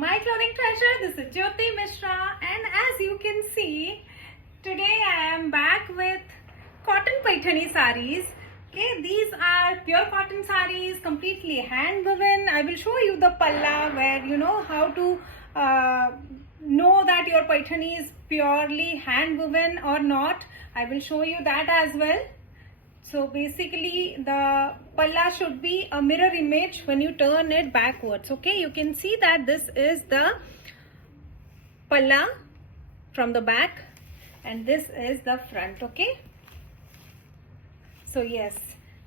My Clothing Treasure. This is Jyoti Mishra, and as you can see, today I am back with cotton Paithani sarees. Okay, these are pure cotton sarees, completely hand woven. I will show you the palla where you know how to know that your Paithani is purely hand woven or not. I will show you that as well. So basically the palla should be a mirror image when you turn it backwards. Okay, you can see that this is the palla from the back and this is the front. Okay, so yes,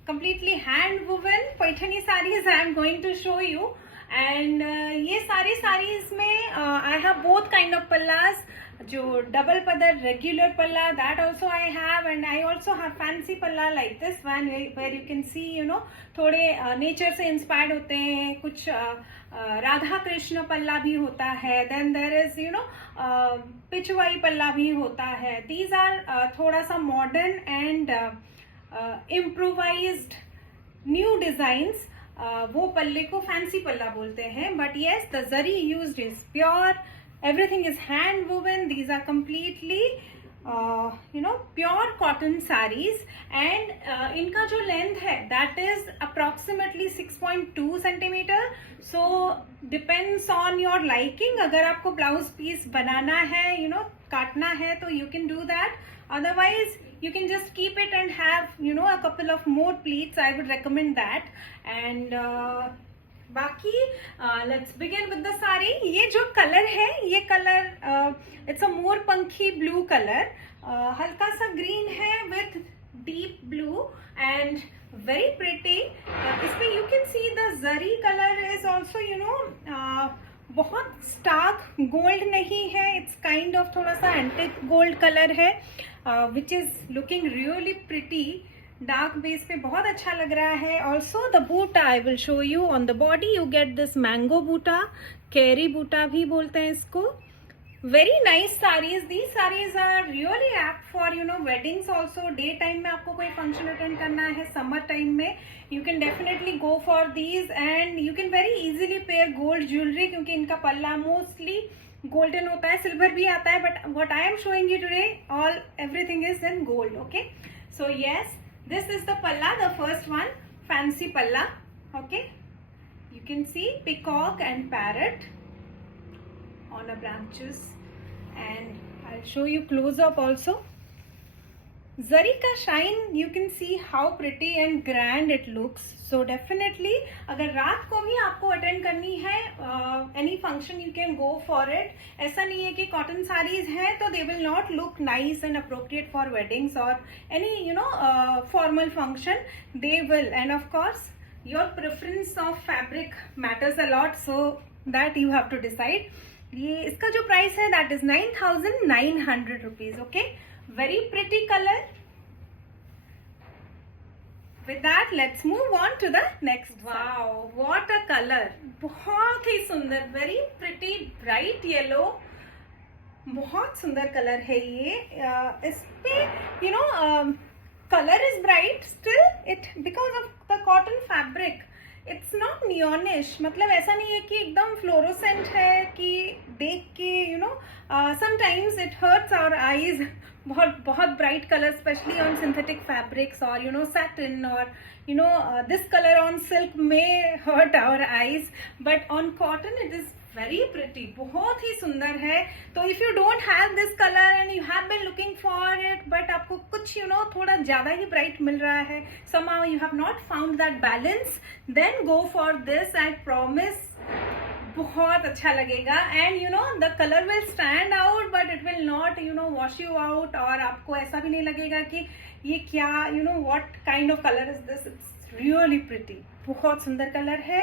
completely hand woven Paithani sarees I am going to show you. And ये सारे sarees में I have both kind of pallas. जो double padar regular palla, that also I have, and I also have fancy palla like this one where you can see you know थोड़े nature से inspired होते हैं, कुछ राधा कृष्ण पल्ला भी होता है, then there is you know Pichwai पल्ला भी होता है. These are थोड़ा सा modern and improvised new designs. वो पल्ले को फैंसी पल्ला बोलते हैं, but yes the zari used is pure, everything is hand woven. These are completely you know pure cotton sarees, and इनका जो length है that is approximately 6.2 centimeter. So depends on your liking. अगर आपको blouse piece बनाना है you know काटना है तो you can do that. Otherwise you can just keep it and have you know a couple of more pleats. I would recommend that. And बाकी let's begin with the saree. ये जो color है ये color it's a मोर पंखी blue color. हल्का सा green है with deep blue and very pretty. इसमें you can see the zari color is also you know बहुत stark gold नहीं है. It's kind of थोड़ा सा antique gold color है which is looking really pretty. Dark base पे बहुत अच्छा लग रहा है. Also the buta I will show you on the body. You get this mango buta, कैरी बूटा भी बोलते हैं इसको. Very nice saris. These saris are really apt for you know weddings also. Day time में आपको कोई फंक्शन अटेंड करना है समर टाइम में, you can definitely go for these. And you can very easily pair gold jewellery क्योंकि इनका पल्ला mostly golden होता है, सिल्वर भी आता है, but what I am showing you today all everything is in gold. Okay, so yes, this is the palla, the first one, fancy palla. Okay, you can see peacock and parrot on a branches, and I'll show you close up also. Zari ka shine, you can see how pretty and grand it looks. So definitely अगर रात को भी आपको attend करनी है any function, you can go for it. ऐसा नहीं है कि cotton sarees हैं तो they will not look nice and appropriate for weddings or any you know formal function. They will, and of course your preference of fabric matters a lot, so that you have to decide. ये इसका जो price है that is 9,900 rupees. Okay, very pretty color. With that, let's move on to the next one. Wow, what a color! बहुत ही सुंदर, very pretty bright yellow. बहुत सुंदर colour है ये. इस पे you know color is bright still. It because of the cotton fabric. It's not neonish. मतलब ऐसा नहीं है कि एकदम फ्लोरोसेंट है कि देख के you know sometimes it hurts our eyes. बहुत bright color, especially on synthetic fabrics or you know satin or you know this color on silk may hurt our eyes, but on cotton it is very pretty. बहुत ही सुंदर है. तो if you don't have this color and you have been looking for it but आपको कुछ you know थोड़ा ज़्यादा ही bright मिल रहा है, somehow you have not found that balance, then go for this. I promise बहुत अच्छा लगेगा. And you know the colour will stand out but it will not you know wash you out, और आपको ऐसा भी नहीं लगेगा कि ये क्या you know what kind of colour is this. It's really pretty. बहुत सुंदर कलर है.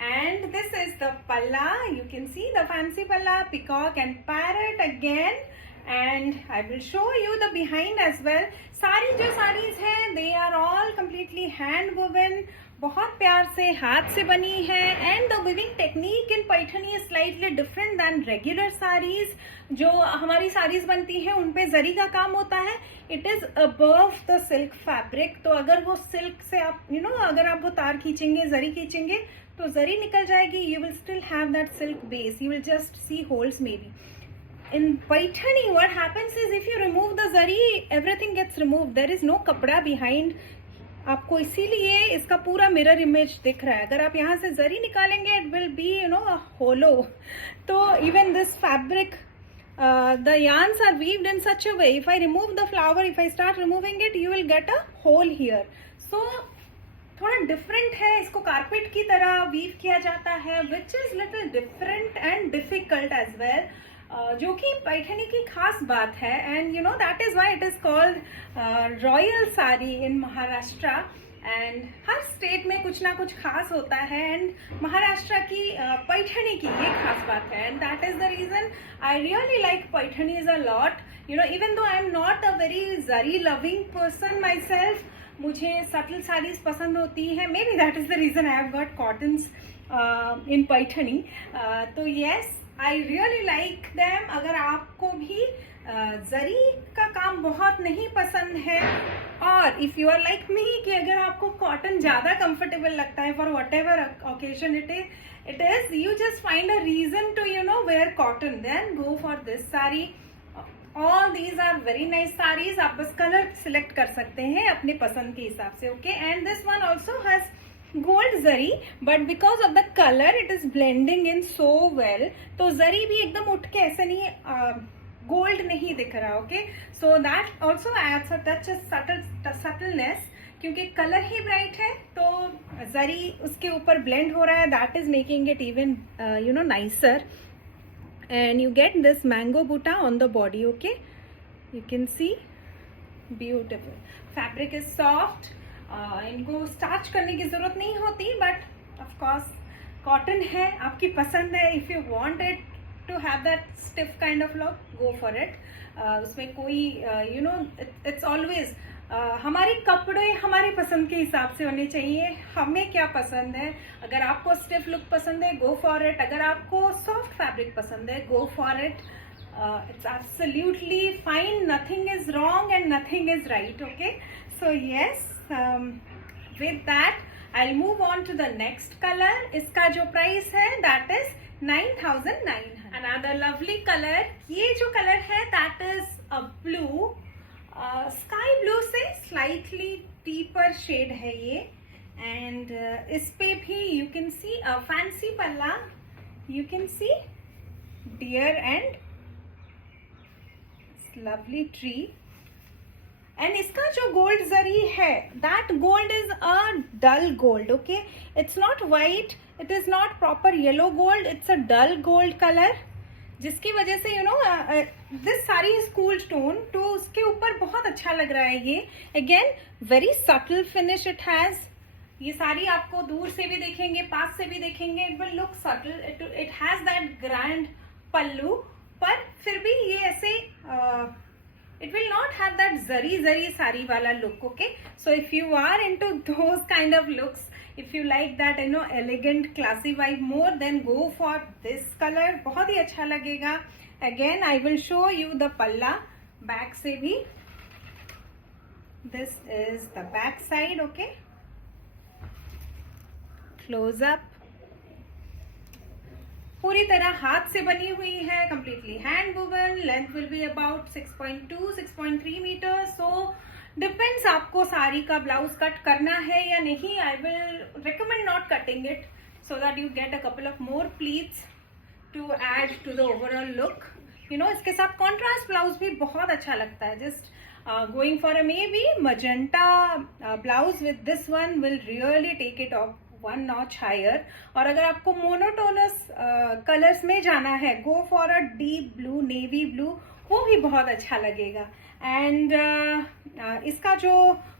And this is the palla. You can see the fancy palla, peacock and parrot again. And I will show you the behind as well. सारी जो साड़ीज हैं they are all completely hand woven. बहुत प्यार से हाथ से बनी है. And the weaving technique in Paithani is slightly different than regular saris. जो हमारी साड़ीज बनती है उन पे जरी का काम होता है. It is above the silk fabric. तो अगर वो सिल्क से आप यू नो अगर आप वो तार खींचेंगे, जरी खींचेंगे तो जरी निकल जाएगी, you will still have that silk base, you will just see holes may be. In Paithani, what happens is if you remove the zari, everything gets removed. There is no kapda behind. आपको इसीलिए इसका पूरा mirror image दिख रहा है. अगर आप यहाँ से जरी निकालेंगे, it will be hollow. तो even this fabric, the yarns are weaved in such a way. If I remove the flower, if I start removing it, you will get a hole here. So थोड़ा different है, इसको carpet की तरह weave किया जाता है, which is little different and difficult as well. जो कि पैठनी की खास बात है. And you know that is why it is called royal sari in Maharashtra. And her state में कुछ ना कुछ खास होता है, एंड महाराष्ट्र की पैठनी की ये खास बात है. And that is the reason I really like Paithanis a lot. You know, even though I am not a very zari loving person myself, मुझे सटल साड़ीज पसंद होती है. Maybe that is the reason I have got cottons in Paithani. तो yes, I really like them. अगर आपको भी जरी का काम बहुत नहीं पसंद है, और if you are like me कि अगर आपको कॉटन ज्यादा कंफर्टेबल लगता है for whatever occasion it is, you just find a reason to wear cotton, then go for this sari. All these are very nice saris. आप बस कलर सिलेक्ट कर सकते हैं अपने पसंद के हिसाब से. Okay, and this one also has gold zari, but because of the colour it is blending in so well. तो जरी भी एकदम उठ के ऐसे नहीं, गोल्ड नहीं दिख रहा. Okay, so that also adds a touch subtleness, क्योंकि कलर ही ब्राइट है तो जरी उसके ऊपर ब्लेंड हो रहा है. That is making it even nicer. And you get this mango buta on the body. Okay, you can see, beautiful. Fabric is soft. इनको स्टार्च करने की जरूरत नहीं होती, बट ऑफ कोर्स कॉटन है, आपकी पसंद है. If you want it to have that stiff kind of look, go for it. उसमें कोई इट्स ऑलवेज हमारे कपड़े हमारी पसंद के हिसाब से होने चाहिए. हमें क्या पसंद है, अगर आपको स्टिफ लुक पसंद है, गो फॉर इट. अगर आपको सॉफ्ट फैब्रिक पसंद है, गो for it. It's absolutely fine. Nothing is wrong and nothing is right. Okay, so yes, with that I'll move on to the next color. इसका जो प्राइस है that is 9,900. Another lovely color. ये जो color है that is a blue, sky blue से slightly deeper shade है ये. And इस पे भी you can see a fancy पल्ला. You can see deer and lovely tree. And इसका जो गोल्ड जरी है, that gold is a dull gold. Okay, it's not white, it is not proper yellow gold, it's a dull gold color, जिसकी वजह से this sari is cool tone, तो उसके ऊपर बहुत अच्छा लग रहा है. ये again very subtle finish it has. ये साड़ी आपको दूर से भी देखेंगे, पास से भी देखेंगे, it will look subtle. It has that grand पल्लू, पर फिर भी ये ऐसे it will not have that zari sari वाला look. Okay, so if you are into those kind of looks, if you like that elegant classy vibe more, then go for this color. बहुत ही अच्छा लगेगा. Again I will show you the palla back से भी. This is the back side. Okay, close up. पूरी तरह हाथ से बनी हुई है, completely hand woven. Length will be about 6.2-6.3 meters. So depends आपको साड़ी का ब्लाउज कट करना है या नहीं. I will recommend not cutting it so that you get a couple of more pleats to add to the overall look. इसके साथ contrast blouse भी बहुत अच्छा लगता है. Just going for a maybe magenta blouse with this one will really take it off one notch higher. और अगर आपको मोनोटोनस कलर्स में जाना है, go for a deep blue, navy blue, वो भी बहुत अच्छा लगेगा. एंड इसका जो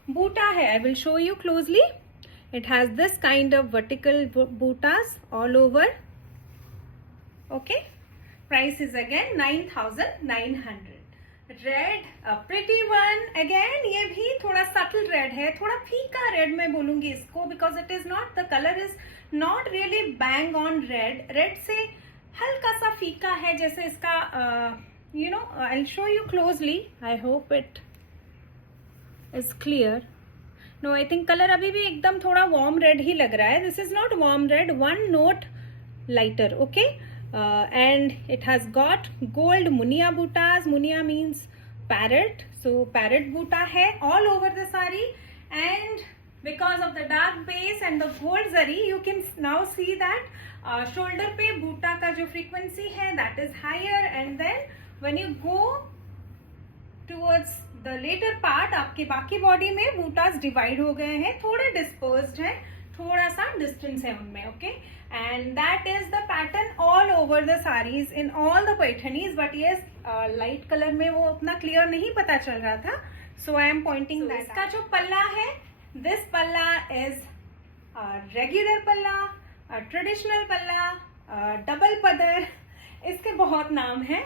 बूटा है, I will show you closely. It has this kind of vertical butas all over. Okay, price is again 9,900. Red, pretty one. Again ये भी थोड़ा सटल रेड है, थोड़ा फीका रेड मैं बोलूंगी इसको, because it is not, the colour is not really bang on red. Red से हल्का सा फीका है, जैसे इसका I will show you closely. I hope it is clear. No I think colour अभी भी एकदम थोड़ा वार्म रेड ही लग रहा है. This is not warm red, one note lighter. Okay, and it has got gold muniya butas. Muniya means parrot, so parrot बूटा है all over the sari. And because of the dark base and the gold zari, you can now see that shoulder पे बूटा का जो frequency है that is higher, and then when you go towards the later part, आपके बाकी body में बूटास divide हो गए हैं, थोड़े डिस्पर्स्ड हैं, थोड़ा सा डिस्टेंस है उनमें. Okay, and that is the pattern all over the saris in all the Paithanis. But yes, light colour में वो उतना क्लियर नहीं पता चल रहा था, so I am pointing that. इसका जो पल्ला है, this palla is a regular palla, a traditional palla, a double padar. इसके बहुत नाम हैं.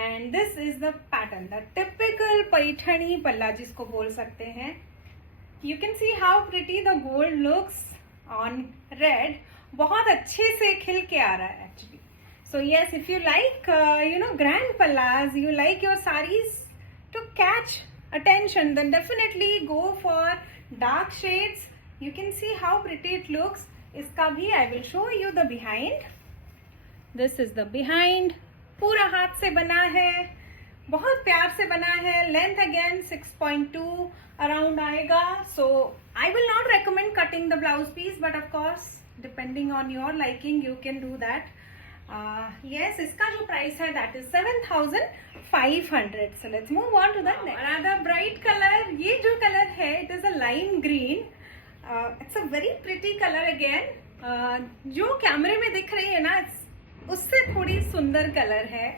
and this is the pattern, the typical Paithani पल्ला जिसको बोल सकते हैं. you can see how pretty the gold looks on red. बहुत अच्छे से खिल के आ रहा है actually. so yes, if you like grand pallas, you like your sarees to catch attention, then definitely go for dark shades. You can see how pretty it looks. इसका भी I will show you the behind. This is the behind. पूरा हाथ से बना है, बहुत प्यार से बना है. Length again 6.2 around आएगा. So I will not recommend cutting the blouse piece, but of course depending on your liking you can do that. Yes, इसका जो प्राइस है that is 7,500. So let's move on to the next. Another bright color. ये जो colour है it is a lime green. It's a very pretty color again. जो कैमरे में दिख रही है ना, उससे थोड़ी सुंदर कलर है.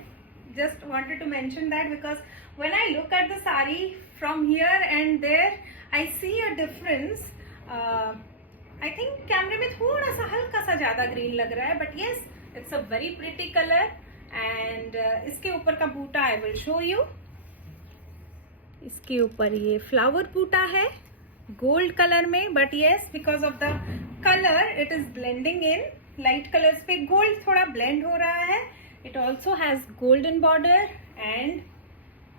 Just wanted to mention that because when I look at the saree from here and there, I see a difference. I think कैमरे में थोड़ा सा हल्का सा ज्यादा ग्रीन लग रहा है, but yes, it's a very pretty color. and इसके ऊपर का बूटा I will show you. इसके ऊपर ये फ्लावर बूटा है गोल्ड कलर में, but yes, because of the color it is blending in. Light colours पे गोल्ड थोड़ा ब्लेंड हो रहा है. it also has golden border and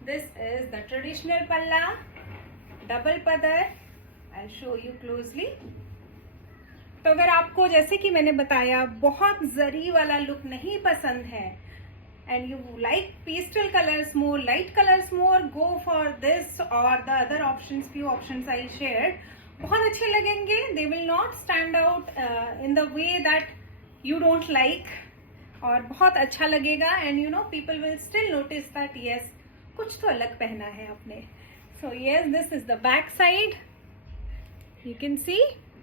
this is the traditional palla, double padar. I'll show you closely. तो अगर आपको, जैसे कि मैंने बताया, बहुत जरी वाला लुक नहीं पसंद है and you like pastel colors more, light colors more, go for this or the other options. Few options I shared बहुत अच्छे लगेंगे. They will not stand out in the way that you don't like, और बहुत अच्छा लगेगा. and people will still notice that yes, कुछ तो अलग पहना है आपने. so yes, this is the back side. you can see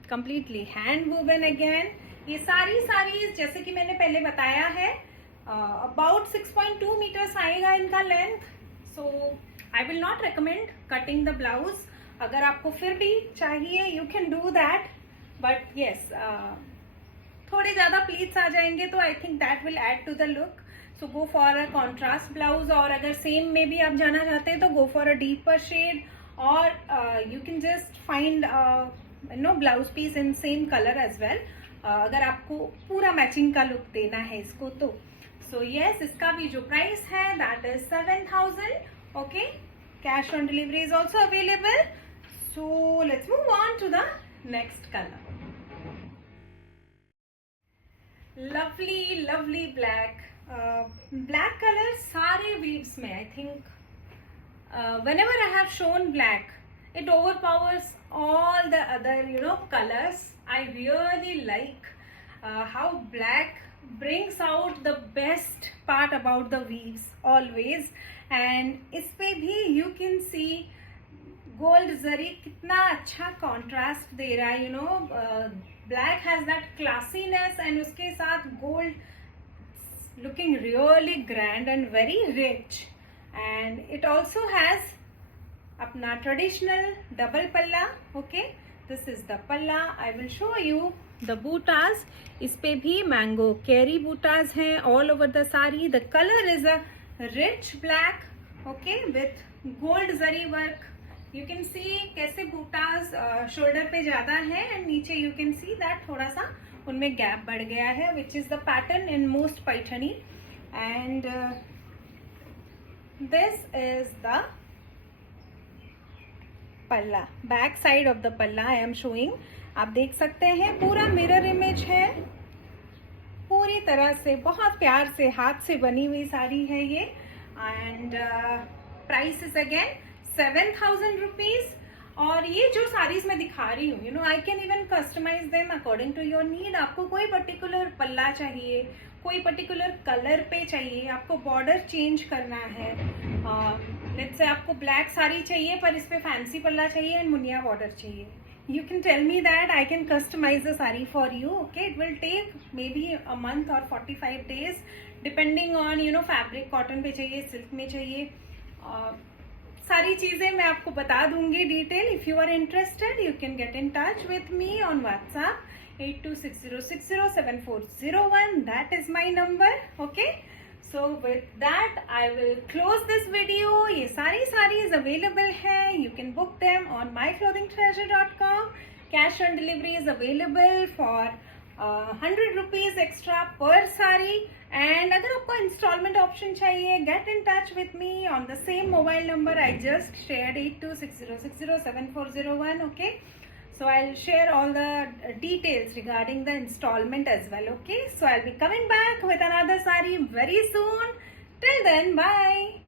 completely hand woven again. ये सारी साड़ीज जैसे कि मैंने पहले बताया है about 6.2 meters आएगा इनका length. so I will not recommend cutting the blouse. अगर आपको फिर भी चाहिए you can do that, but yes, थोड़े ज्यादा प्लीट्स आ जाएंगे तो I think that will add to the look. so go for a contrast blouse, और अगर सेम में भी आप जाना चाहते हैं तो go for a deeper shade, or you can just find blouse piece in same colour as well. अगर आपको पूरा मैचिंग का लुक देना है इसको तो. सो यस, इसका भी जो प्राइस है that is 7,000. Okay, cash on delivery is also available. So let's move on to the next colour. Lovely lovely black. Black colour सारे वीव्स में I think whenever I have shown black, it overpowers all the other colors. I really like how black brings out the best part about the weaves always. and इस पे भी you can see gold zari कितना अच्छा contrast दे रहा है. black has that classiness and उसके साथ gold looking really grand and very rich. and it also has अपना traditional double palla. Okay, this is the palla. I will show you the butas. इस पे भी मैंगो कैरी बूटाज हैं all over the sari. The colour is a rich black, okay, with gold zari work. You can see कैसे बूटाज shoulder पे ज्यादा है एंड नीचे यू कैन सी दैट थोड़ा सा उनमें गैप बढ़ गया है, which is the pattern in most Paithani. And this is the पल्ला, back side of the palla I am showing. आप देख सकते हैं पूरा मिरर इमेज है, पूरी तरह से बहुत प्यार से हाथ से बनी हुई साड़ी है ये। And price is again 7,000 rupees. और ये जो साड़ीज मैं दिखा रही हूँ, you know, I can even customise them according to your need. आपको कोई पर्टिकुलर पल्ला चाहिए, कोई पर्टिकुलर कलर पे चाहिए, आपको बॉर्डर चेंज करना है, लेट्स से आपको ब्लैक साड़ी चाहिए पर इस पे फैंसी पल्ला चाहिए एंड मुनिया बॉर्डर चाहिए, you can tell me that I can customize the sari for you. Okay, it will take maybe a month or 45 days depending on, you know, fabric cotton पे चाहिए, silk में चाहिए, सारी चीजें मैं आपको बता दूंगी detail. If you are interested you can get in touch with me on WhatsApp 8260607401, that is my number. Okay, so with that I will close this video. ये सारी sarees available है, you can book them on myclothingtreasure.com. cash on delivery is available for 100 rupees extra per saree. And अगर आपको installment option चाहिए, get in touch with me on the same mobile number I just shared 8260607401. Okay, so I'll share all the details regarding the installment as well. Okay, so I'll be coming back with another saree very soon. Till then, bye.